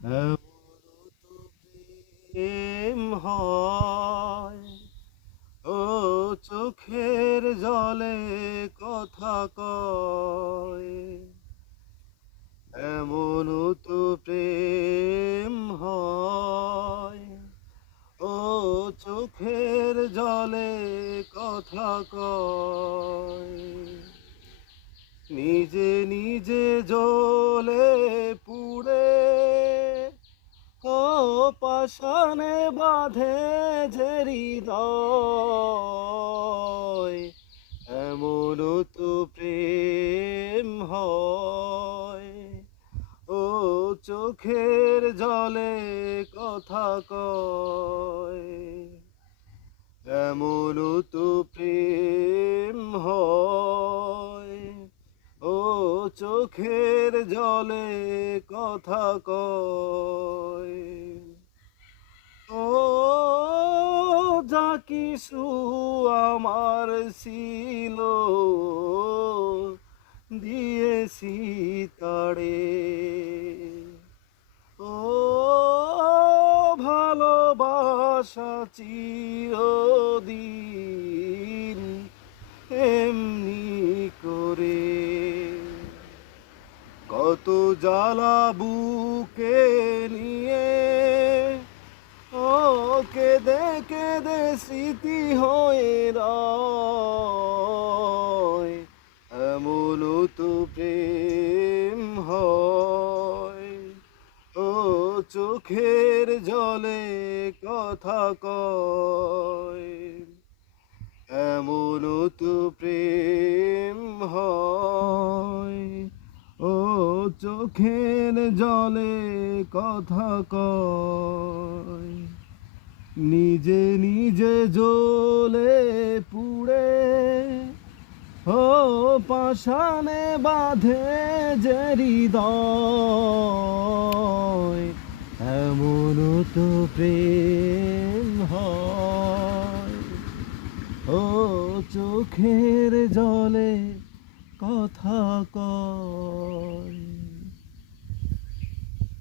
এমনও তো প্রেম হয়, ও চোখের জলে কথা কয়। এমনও তো প্রেম হয়, ও চোখের জলে কথা কয়। নিজে নিজে জ্বলে পুড়ে, ও পাষাণে বাঁধে যে হৃদয়। এমনও তো প্রেম হয়, ও চোখের জলে কথা কয়। এমনও তো প্রেম হয়, ও চোখের জলে কথা কয়। ও যা কিছু আমার ছিল, দিয়েছি তারে। ও ভালোবাসা চিরদিন এমনি করে। কত জ্বালা বুকে নিয়ে, ও কেঁদে কেঁদে স্মৃতি হয়ে রয়। এমনও তো প্রেম হয়, ও চোখের জলে কথা কয়। এমনও তো প্রেম হয়, ও চোখের জলে কথা কয়। নিজে নিজে জ্বলে পুড়ে, ও পাষাণে বাঁধে যে হৃদয়। এমনও তো প্রেম হয়, ও চোখের জলে কথা কয়।